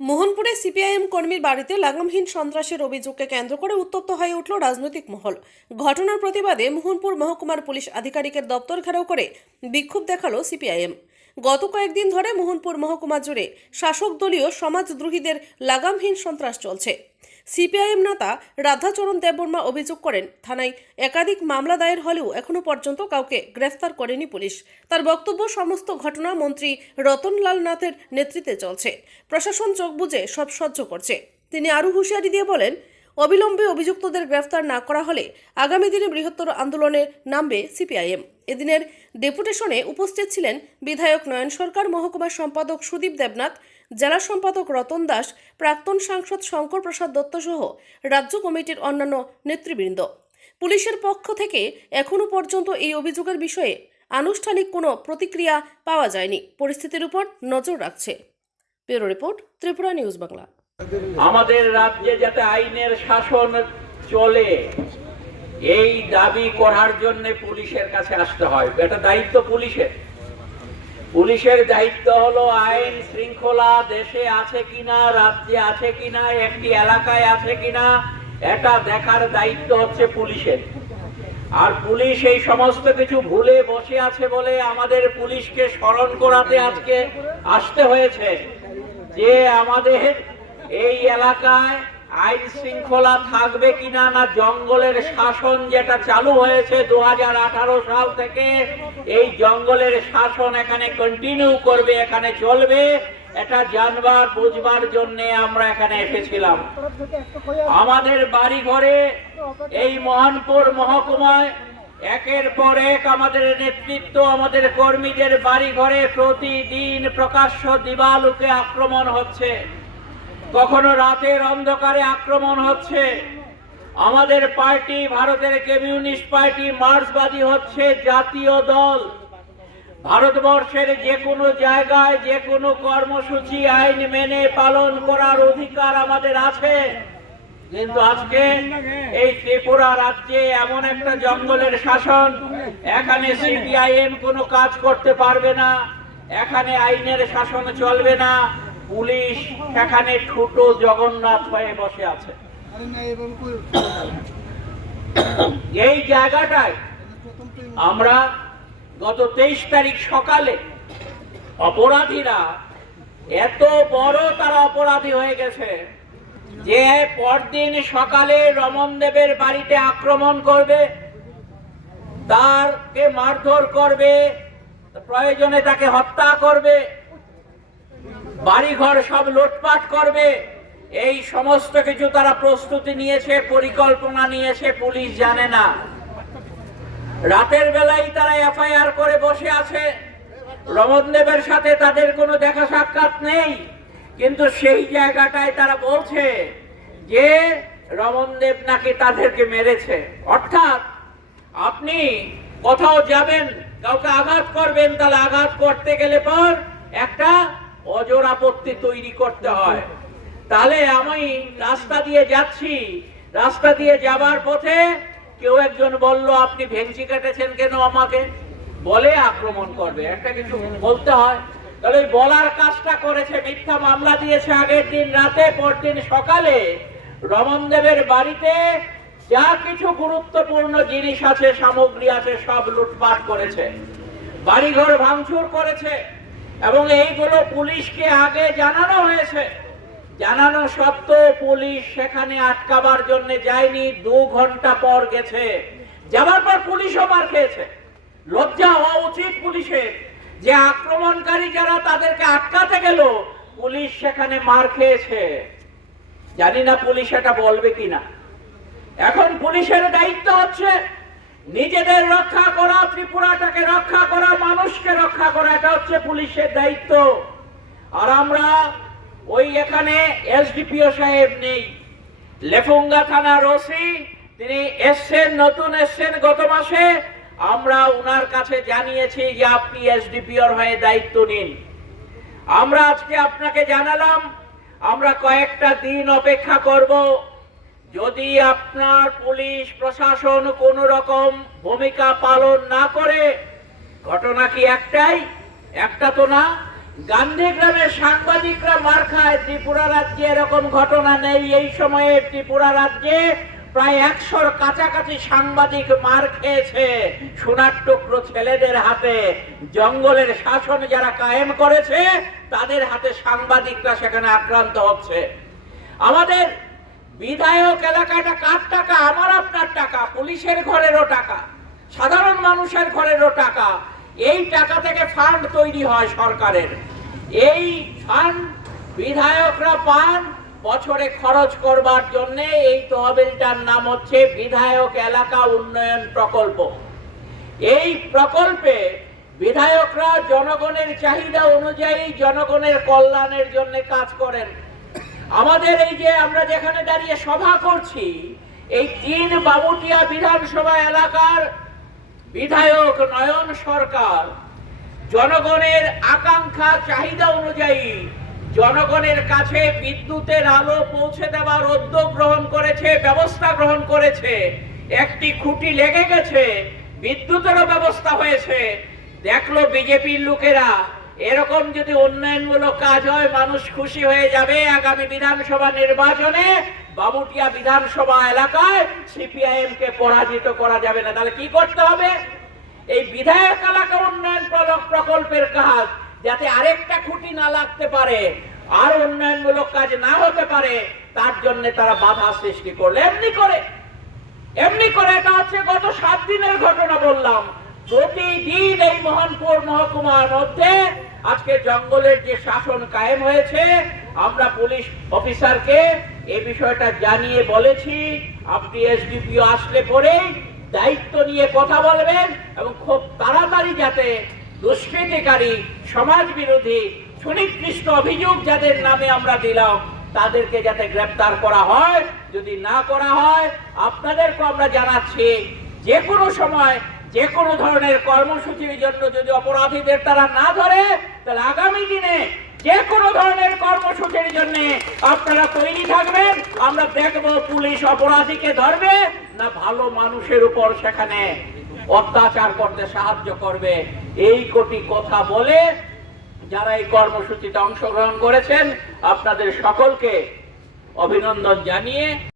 মোহনপুরে CPIM কর্মীর বাড়িতে লাগামহীন সন্ত্রাসের অভিযোগকে কেন্দ্র করে উত্তপ্ত হয়ে উঠল রাজনৈতিক মহল। ঘটনার প্রতিবাদে মোহনপুর মহকুমার পুলিশ আধিকারিকের দপ্তর ঘেরাও করে বিক্ষোভ দেখালো সিপিআইএম। গত কয়েকদিন ধরে মোহনপুর মহকুমা জুড়ে শাসক দলীয় সমাজদ্রোহীদের লাগামহীন সন্ত্রাস চলছে। সিপিআইএম নেতা রাধাচরণ দেববর্মা অভিযোগ করেন, থানায় একাধিক মামলা দায়ের হলেও এখনো পর্যন্ত কাউকে গ্রেফতার করেনি পুলিশ। তার বক্তব্য, সমস্ত ঘটনা মন্ত্রী রতনলাল নাথের নেতৃত্বে চলছে, প্রশাসন চোখ বুজে সব সহ্য করছে। তিনি আরও হুঁশিয়ারি দিয়ে বলেন, অবিলম্বে অভিযুক্তদের গ্রেফতার না করা হলে আগামী দিনে বৃহত্তর আন্দোলনে নামবে সিপিআইএম। এদিনের ডেপুটেশনে উপস্থিত ছিলেন বিধায়ক নয়ন সরকার, মহকুমা সম্পাদক সুদীপ দেবনাথ, জেলা সম্পাদক রতন দাস, প্রাক্তন সাংসদ শঙ্কর প্রসাদ দত্ত সহ রাজ্য কমিটির অন্যান্য নেতৃবৃন্দ। পুলিশের পক্ষ থেকে এখনো পর্যন্ত এই অভিযোগের বিষয়ে আনুষ্ঠানিক কোনো প্রতিক্রিয়া পাওয়া যায়নি। পরিস্থিতির উপর নজর রাখছে। Bureau report, Tripura news Bangla. আমাদের রাজ্যে যাতে আইনের শাসন চলে, এই দাবি করার জন্য পুলিশের কাছে আসতে হয়। এটা দায়িত্ব পুলিশের। পুলিশের দায়িত্ব হলো আইন শৃঙ্খলা দেশে আছে কিনা, রাজ্যে আছে কিনা, একটি এলাকায় আছে কিনা, এটা দেখার দায়িত্ব হচ্ছে পুলিশের। আর পুলিশ এই সমস্ত কিছু ভুলে বসে আছে বলে আমাদের পুলিশকে স্মরণ করাতে আজকে আসতে হয়েছে যে আমাদের এই এলাকায় আইন শৃঙ্খলা থাকবে কিনা, না জঙ্গলের শাসন যেটা চালু হয়েছে 2018 সাল থেকে, এই জঙ্গলের শাসন এখানে কন্টিনিউ করবে, এখানে চলবে, এটা জানবার বুঝবার জন্য আমরা এখানে এসেছিলাম। আমাদের বাড়ি ঘরে এই মোহনপুর মহকুমায় একের পর এক আমাদের নেতৃত্ব, আমাদের কর্মীদের বাড়ি ঘরে প্রতিদিন প্রকাশ্য দিবালোকে আক্রমণ হচ্ছে, কখনো রাতের অন্ধকারে আক্রমণ হচ্ছে। আমাদের পার্টি, ভারতের কমিউনিস্ট পার্টি, মার্ক্সবাদী হচ্ছে জাতীয় দল। ভারতবর্ষের যে কোনো জায়গায় যে কোনো কর্মসূচি আইন মেনে পালন করার অধিকার আমাদের আছে। কিন্তু আজকে এই ত্রিপুরা রাজ্যে এমন একটা জঙ্গলের শাসন, এখানে সিপিআইএম কোনো কাজ করতে পারবে না, এখানে আইনের শাসন চলবে না, পুলিশ এখানে ছোট জগন্নাথ হয়ে বসে আছে। এই জায়গাটায় আমরা গত 23 তারিখ সকালে অপরাধীরা এত বড় তারা অপরাধী হয়ে গেছে যে পরদিন সকালে রমন দেবের বাড়িতে আক্রমণ করবে, তাকে মারধর করবে, প্রয়োজনে তাকে হত্যা করবে, বাড়িঘর সব লুটপাট করবে। এই সমস্ত কিছু তারা প্রস্তুতি নিয়েছে, পরিকল্পনা নিয়েছে, পুলিশ জানে না। রাতের বেলায় তারা এফআইআর করে বসে আছে। রমন দেবের সাথে তাদের কোনো দেখা সাক্ষাৎ নেই, কিন্তু সেই জায়গাটায় তারা বলছে যে রমন দেব নাকি তাদেরকে মেরেছে। অর্থাৎ আপনি কোথাও যাবেন, কাউকে আঘাত করবেন, তাহলে আঘাত করতে গেলে পর একটা অজর আপত্তি তৈরি করতে হয়। তাহলে আমি রাস্তা দিয়ে যাচ্ছি, রাস্তা দিয়ে যাবার পথে কেউ একজন বলল, আপনি ভেঙচি কেটেছেন কেন আমাকে, বলে আক্রমণ করবে, একটা কিছু বলতে হয়। তাহলে বলার কাজটা করেছে, মিথ্যা মামলা দিয়েছে আগের দিন রাতে, পরদিন সকালে রমন দেবের বাড়িতে যা কিছু গুরুত্বপূর্ণ জিনিস আছে, সামগ্রী আছে, সব লুটপাট করেছে, বাড়িঘর ভাঙচুর করেছে। এবং এইগুলো পুলিশকে আগে জানানো হয়েছে। জানানো সত্ত্বেও পুলিশ সেখানে আটকাবার জন্য যায়নি, 2 ঘন্টা পর গেছে। যাবার পর পুলিশও মার খেয়েছে। লজ্জা হওয়া উচিত পুলিশের যে আক্রমণকারী যারা তাদেরকে আটকাতে গেল, পুলিশ সেখানে মার খেয়েছে। জানি না পুলিশ এটা বলবে কিনা। এখন পুলিশের দায়িত্ব হচ্ছে নিজেদের রক্ষা করা, ত্রিপুরাটাকে রক্ষা করা, মানুষকে রক্ষা করা, এটা হচ্ছে পুলিশের দায়িত্ব। আর আমরা ওই এখানে এসডিপিও সাহেব নেই, লেফুঙ্গা থানার ওসি তিনি এসছেন, নতুন এসছেন গত মাসে। আমরা উনার কাছে জানিয়েছি যে আপনি এসডিপিওর হয়ে দায়িত্ব নিন। আমরা আজকে আপনাকে জানালাম আমরা কয়েকটা দিন অপেক্ষা করব। যদি আপনার পুলিশ প্রশাসন কোন রকম ভূমিকা পালন না করে, ঘটনা কি একটাই, একটা তো না, গান্ধীগ্রামের সাংবাদিকরা মার খায়, ত্রিপুরা রাজ্যে এরকম ঘটনা নেই। এই সময়ে ত্রিপুরা রাজ্যে প্রায় 100-র কাছাকাছি সাংবাদিক মার খেয়েছে সোনার টুকরো ছেলেদের হাতে। জঙ্গলের শাসন যারা কায়েম করেছে তাদের হাতে সাংবাদিকরা সেখানে আক্রান্ত হচ্ছে। আমাদের বিধায়ক এলাকাটা কার টাকা? আমার আপনার টাকা, পুলিশের ঘরেরও টাকা, সাধারণ মানুষের ঘরেরও টাকা। এই টাকা থেকে ফান্ড তৈরি হয় সরকারের। এই ফান্ড বিধায়করা পান বছরে খরচ করবার জন্য। এই তহবিলটার নাম হচ্ছে বিধায়ক এলাকা উন্নয়ন প্রকল্প। এই প্রকল্পে বিধায়করা জনগণের চাহিদা অনুযায়ী জনগণের কল্যাণের জন্য কাজ করেন। আমাদের এই যে আমরা যেখানে দাঁড়িয়ে সভা করছি, এই 3 বাবুটিয়া বিধানসভা এলাকার বিধায়ক নয়ন সরকার জনগণের আকাঙ্ক্ষা চাহিদা অনুযায়ী জনগণের কাছে বিদ্যুতের আলো পৌঁছে দেওয়ার উদ্যোগ গ্রহণ করেছে, ব্যবস্থা গ্রহণ করেছে। একটি খুঁটি লেগে গেছে, বিদ্যুতেরও ব্যবস্থা হয়েছে। দেখলো বিজেপির লোকেরা এরকম যদি উন্নয়নমূলক কাজ হয় মানুষ খুশি হয়ে যাবে। আগামী বিধানসভা নির্বাচনে বাবুটিয়া বিধানসভা এলাকায় সিপিআইএম কে পরাজিত করা যাবে না। তাহলে কি করতে হবে? এই বিধায়ক এলাকা উন্নয়ন প্রকল্পের কাজ যাতে আরেকটা খুঁটি না লাগতে পারে, আর উন্নয়নমূলক কাজ না হতে পারে, তার জন্য তারা বাধা সৃষ্টি করলে। এমনি করে এটা হচ্ছে গত 7 দিনের ঘটনা বললাম। প্রতিদিন এই মোহনপুর মহকুমার মধ্যে আজকে জঙ্গলের যে শাসন কায়েম হয়েছে, আমরা পুলিশ অফিসারকে এই বিষয়টা জানিয়ে বলেছি। আপনি এসডিপিও আসলে পরেই দায়িত্ব নিয়ে কথা বলবেন এবং খুব তাড়াতাড়ি যাতে দুষ্কৃতিকারী, সমাজ বিরোধী, সুনির্দিষ্ট অভিযোগ যাদের নামে আমরা দিলাম তাদেরকে যাতে গ্রেফতার করা হয়। যদি না করা হয় আপনাদেরকে আমরা জানাচ্ছি, যে কোনো সময় যে কোনো ধরনের কর্মসূচির জন্য যদি অপরাধীদের তারা না ধরে, তাহলে আগামী দিনে যে কোনো ধরনের কর্মসূচির জন্য আপনারা তৈরি থাকবেন। আমরা দেখব পুলিশ অপরাধীকে ধরবে না ভালো মানুষের উপর সেখানে অত্যাচার করতে সাহায্য করবে। এই কোটি কথা বলে যারা এই কর্মসূচিতে অংশগ্রহণ করেছেন আপনাদের সকলকে অভিনন্দন জানিয়ে